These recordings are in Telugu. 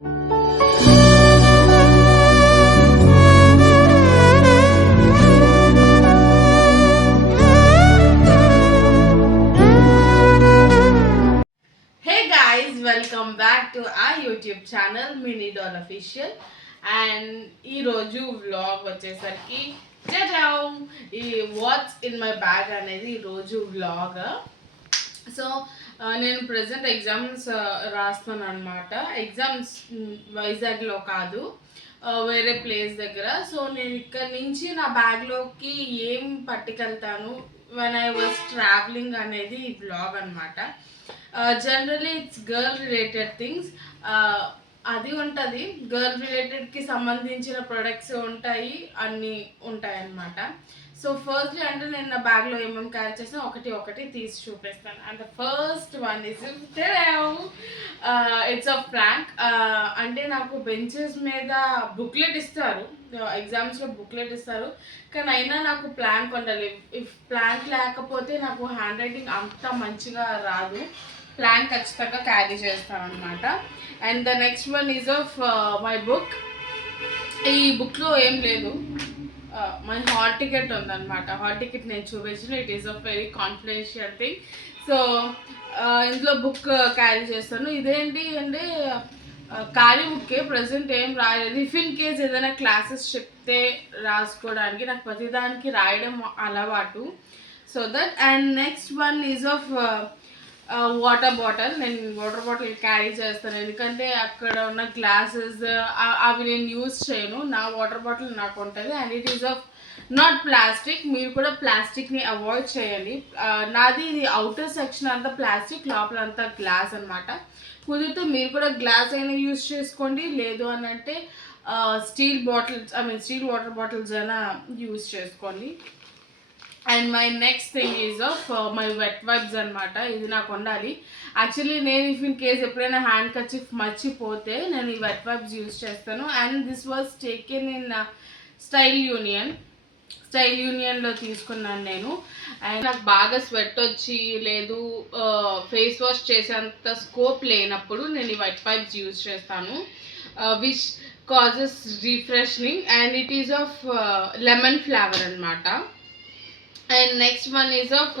Welcome back to a YouTube channel mini doll official. And ఈరోజు వ్లాగ్ వచ్చేసరికి ఈ వాట్స్ ఇన్ మై బ్యాగ్ అనేది ఈరోజు వ్లాగ్. సో నేను ప్రజెంట్ ఎగ్జామ్స్ రాస్తాను అనమాట. ఎగ్జామ్స్ వైజాగ్లో కాదు, వేరే ప్లేస్ దగ్గర. సో నేను ఇక్కడ నుంచి నా బ్యాగ్లోకి ఏం పట్టుకెళ్తాను వెన్ ఐ వాజ్ ట్రావెలింగ్ అనేది ఈ వ్లాగ్ అనమాట. Generally it's girl related things. అది ఉంటుంది, గర్ల్ రిలేటెడ్కి సంబంధించిన ప్రొడక్ట్స్ ఉంటాయి, అన్నీ ఉంటాయి అన్నమాట. సో ఫస్ట్లీ అంటే నేను నా బ్యాగ్లో ఏమేమి క్యారీ చేసినా ఒకటి తీసి చూపిస్తాను. And the first one is it's a frank. అంటే నాకు బెంచెస్ మీద బుక్లెట్ ఇస్తారు, ఎగ్జామ్స్లో బుక్లెట్ ఇస్తారు, కానీ అయినా నాకు ప్లాంక్ ఉండాలి. ఇఫ్ ప్లాంక్ లేకపోతే నాకు హ్యాండ్ రైటింగ్ అంత మంచిగా రాదు. ప్లాంక్ ఖచ్చితంగా క్యారీ చేస్తాను అనమాట. And the next one is of my book. ఈ బుక్లో ఏం లేదు, మై హాల్ టికెట్ ఉందన్నమాట. హాల్ టికెట్ నేను చూపించిన, it is a very confidential thing. So ఇందులో బుక్ క్యారీ చేస్తాను. ఇదేంటి అంటే ఖాళీ బుక్కే, ప్రజెంట్ ఏం రాయలేదు. ఇఫ్ ఇన్ కేస్ ఏదైనా క్లాసెస్ చెప్తే రాసుకోవడానికి, నాకు ప్రతిదానికి రాయడం అలవాటు. So that. And next one is of water bottle. నేను వాటర్ బాటిల్ క్యారీ చేస్తాను, ఎందుకంటే అక్కడ ఉన్న గ్లాసెస్ అవి నేను యూజ్ చేయను. నా వాటర్ బాటిల్ నాకు ఉంటుంది. And it is of not plastic. మీరు కూడా ప్లాస్టిక్ని అవాయిడ్ చేయండి. నాది ఇది అవుటర్ సెక్షన్ అంతా ప్లాస్టిక్, లోపల అంతా గ్లాస్ అనమాట. కుదిరితే మీరు కూడా గ్లాస్ అయినా యూజ్ చేసుకోండి, లేదు అని అంటే steel bottles, steel water bottles అయినా యూజ్ చేసుకోండి. And my next thing is of my wet wipes అనమాట. ఇది నాకు ఉండాలి. యాక్చువల్లీ నేను ఇఫ్ ఇన్ కేస్ ఎప్పుడైనా హ్యాండ్ కర్చీఫ్ మర్చిపోతే నేను ఈ వెట్ వైప్స్ యూజ్ చేస్తాను. And this was taken in style యూనియన్లో తీసుకున్నాను నేను. అండ్ నాకు బాగా స్వెట్ వచ్చి లేదు ఫేస్ వాష్ చేసేంత స్కోప్ లేనప్పుడు నేను ఈ వెట్ వైప్స్ యూజ్ చేస్తాను, which causes refreshening. And it is of lemon flavour అనమాట. And next one is of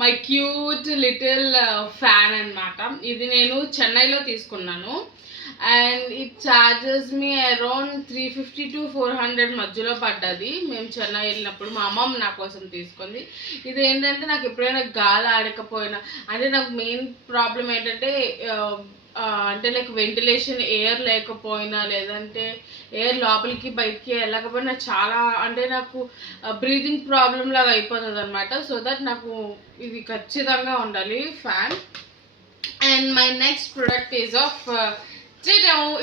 my cute little fan అనమాట. ఇది నేను చెన్నైలో తీసుకున్నాను. And it charges me around 350 to 400 మధ్యలో పడ్డది. మేము చెన్నై వెళ్ళినప్పుడు మా అమ్మమ్మ నా కోసం తీసుకుంది. ఇది ఏంటంటే నాకు ఎప్పుడైనా గాలి ఆడకపోయినా, అంటే నాకు మెయిన్ ప్రాబ్లం ఏంటంటే అంటే లైక్ వెంటిలేషన్ ఎయిర్ లేకపోయినా, లేదంటే ఎయిర్ లోపలికి బయటికి వెళ్ళకపోయినా చాలా, అంటే నాకు బ్రీతింగ్ ప్రాబ్లం లాగా అయిపోతుంది అనమాట. సో దట్ నాకు ఇది ఖచ్చితంగా ఉండాలి fan. And my next product is of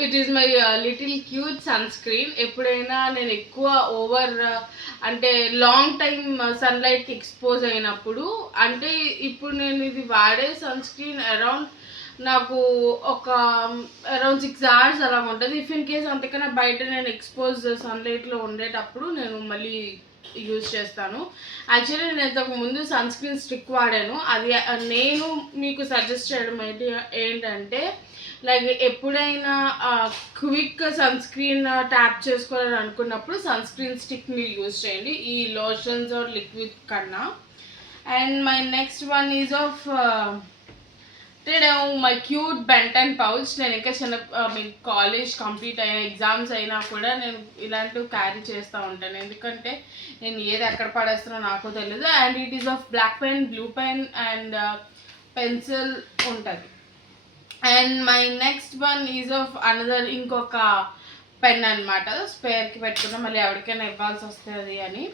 it is my little cute sunscreen. ఎప్పుడైనా నేను ఎక్కువ ఓవర్ అంటే లాంగ్ టైమ్ సన్లైట్కి ఎక్స్పోజ్ అయినప్పుడు, అంటే ఇప్పుడు నేను ఇది వాడే సన్ స్క్రీన్ అరౌండ్ నాకు ఒక అరౌండ్ 6 hours అలా ఉంటుంది. ఇఫ్ ఇన్ కేస్ అంతకన్నా బయట నేను ఎక్స్పోజ్ సన్లైట్లో ఉండేటప్పుడు నేను మళ్ళీ యూజ్ చేస్తాను. యాక్చువల్లీ నేను ఇంతకు ముందు సన్ స్క్రీన్ స్టిక్ వాడాను. అది నేను మీకు సజెస్ట్ చేయడం ఏంటంటే లైక్ ఎప్పుడైనా క్విక్ సన్ స్క్రీన్ ట్యాప్ చేసుకోవాలని అనుకున్నప్పుడు సన్ స్క్రీన్ స్టిక్ మీరు యూజ్ చేయండి, ఈ లోషన్స్ ఆర్ లిక్విడ్ కన్నా. And my next one is of my cute Ben Ten pouch. నేను ఇంకా మీ కాలేజ్ కంప్లీట్ అయిన ఎగ్జామ్స్ అయినా కూడా నేను ఇలాంటివి క్యారీ చేస్తూ ఉంటాను, ఎందుకంటే నేను ఏది ఎక్కడ పడేస్తానో నాకు తెలియదు. And it is of black pen, blue pen and pencil ఉంటుంది. And my next one is of another ఇంకొక పెన్ అనమాట, స్పేర్కి పెట్టుకున్నా మళ్ళీ ఎవరికైనా ఇవ్వాల్సి వస్తుంది అని.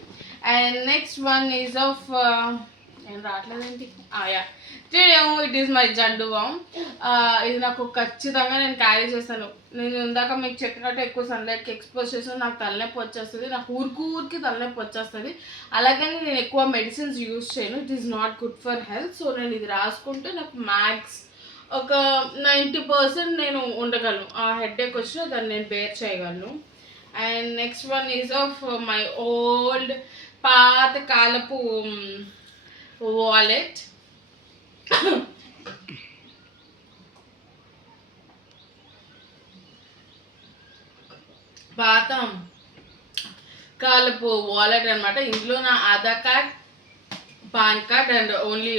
And next one is of నేను రావట్లేదేంటి it is my Zandu balm. ఇది నాకు ఖచ్చితంగా నేను క్యారీ చేస్తాను. నేను ఇందాక మీకు చెప్పినట్టు ఎక్కువ సన్లైట్కి ఎక్స్పోజ్ చేస్తాను, నాకు తలనొప్పి వచ్చేస్తుంది, నాకు ఊరికి తలనొప్పి వచ్చేస్తుంది. అలాగని నేను ఎక్కువ మెడిసిన్స్ యూజ్ చేయను, it is not good for health. So నేను ఇది రాసుకుంటే నాకు మ్యాక్స్ ఒక 90% నేను ఉండగలను. ఆ హెడేక్ వచ్చినా దాన్ని నేను బేర్ చేయగలను. And next one is of my old పాత కాలపు వాలెట్. పాత కాలపు వాలెట్ అనమాట. ఇందులో నా Aadhaar card, pan card and only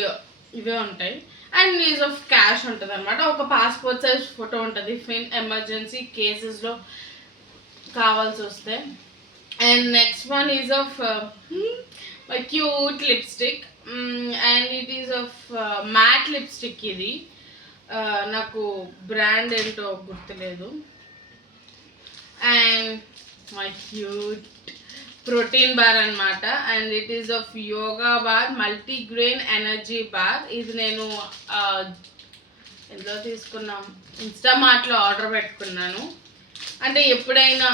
ఇవే ఉంటాయి. అండ్ యూజ్ ఆఫ్ క్యాష్ ఉంటుంది అనమాట. ఒక పాస్పోర్ట్ సైజ్ ఫోటో ఉంటుంది ఫిన్ ఎమర్జెన్సీ కేసెస్లో కావాల్సి వస్తే. And next one is of my cute lipstick. And it is of matte lipstick. ఇది నాకు బ్రాండ్ ఏంటో గుర్తులేదు. And my cute protein bar అనమాట. And it is of yoga bar multigrain energy bar. ఇది నేను ఎందులో తీసుకున్నాం, ఇన్స్టామార్ట్లో ఆర్డర్ పెట్టుకున్నాను. అంటే ఎప్పుడైనా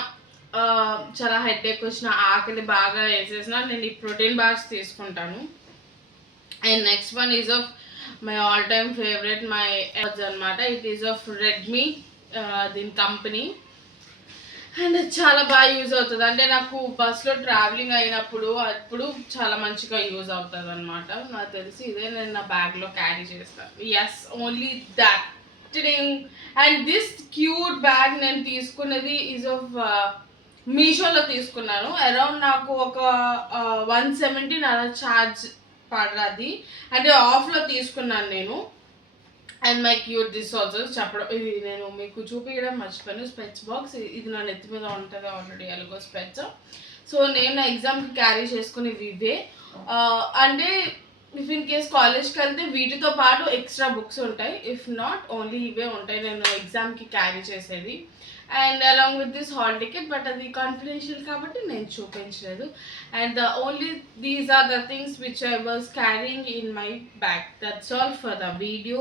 చాలా హెడేక్ వచ్చిన, ఆకలి బాగా వేసేసిన నేను ఈ ప్రోటీన్ బార్స్ తీసుకుంటాను. And next one is of my all time favourite my అనమాట. ఇట్ ఈస్ ఆఫ్ రెడ్మీ, దీని కంపెనీ. అండ్ చాలా బాగా యూజ్ అవుతుంది. అంటే నాకు బస్లో ట్రావెలింగ్ అయినప్పుడు అప్పుడు చాలా మంచిగా యూజ్ అవుతుంది అనమాట. నాకు తెలిసి ఇదే నేను నా బ్యాగ్లో క్యారీ చేస్తాను. Yes, only that thing. And this cute bag నేను తీసుకున్నది ఈజ్ ఆఫ్ మీషోలో తీసుకున్నాను. అరౌండ్ నాకు ఒక 170 అలా ఛార్జ్ పడ్డది. అంటే ఆఫ్లో తీసుకున్నాను నేను. And my cute this also చెప్పడం, ఇది నేను మీకు చూపించడం మర్చిపోయాను. స్పెట్స్ బాక్స్. ఇది నా నెత్తి మీద ఉంటుంది ఆల్రెడీ ఎలాగో స్పెట్స్. సో నేను నా ఎగ్జామ్కి క్యారీ చేసుకునేవి ఇవే. అంటే ఇఫ్ ఇన్ కేస్ కాలేజ్కి వెళ్తే వీటితో పాటు ఎక్స్ట్రా బుక్స్ ఉంటాయి. ఇఫ్ నాట్ ఓన్లీ ఇవే ఉంటాయి నేను ఎగ్జామ్కి క్యారీ చేసేది. And along with this hall ticket, but అది కాన్ఫిడెన్షియల్ కాబట్టి నేను చూపించలేదు. And only these are the things which I was carrying in my bag. That's all for the video.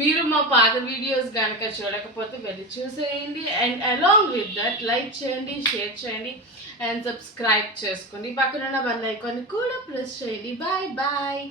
మీరు మా పాత వీడియోస్ కనుక చూడకపోతే వెళ్ళి చూసేయండి. And along with that like చేయండి, షేర్ చేయండి అండ్ సబ్స్క్రైబ్ చేసుకోండి. పక్కన ఉన్న బెల్ ఐకాన్ కూడా ప్రెస్ చేయండి. Bye bye.